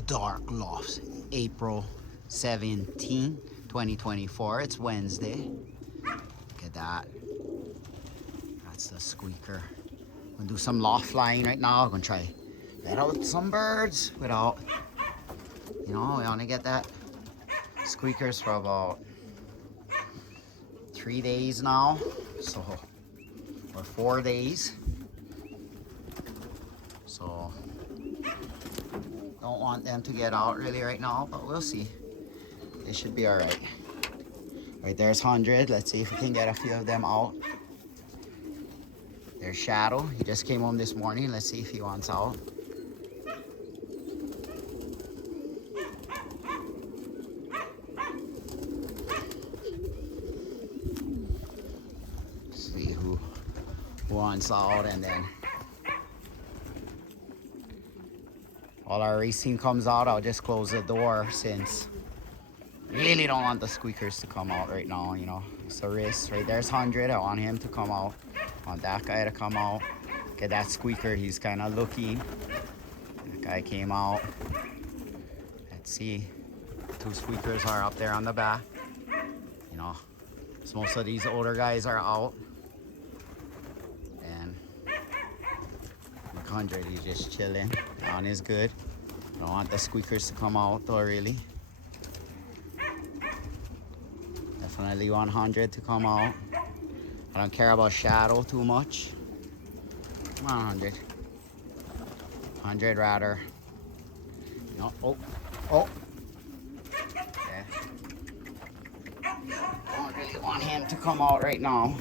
The Dark Loft, April 17, 2024. It's Wednesday. Look at that. That's the squeaker. I'm gonna do some loft flying right now. I'm gonna try let out some birds without, we only get that squeakers for about 3 days now. So, or 4 days. So, don't want them to get out really right now, but we'll see. They should be all right. Right, there's 100. Let's see if we can get a few of them out. There's Shadow. He just came home this morning. Let's see if he wants out. See who wants out, and then while our racing comes out, I'll just close the door since really don't want the squeakers to come out right now, It's a risk. Right there's 100. I want him to come out. I want that guy to come out. Okay, that squeaker, he's kind of looking. That guy came out. Let's see. 2 squeakers are up there on the back. So most of these older guys are out. And 100, he's just chilling. Down is good. I don't want the squeakers to come out though, really. Definitely 100 to come out. I don't care about Shadow too much. Come on, 100. 100 rather. Oh. Okay. I don't really want him to come out right now.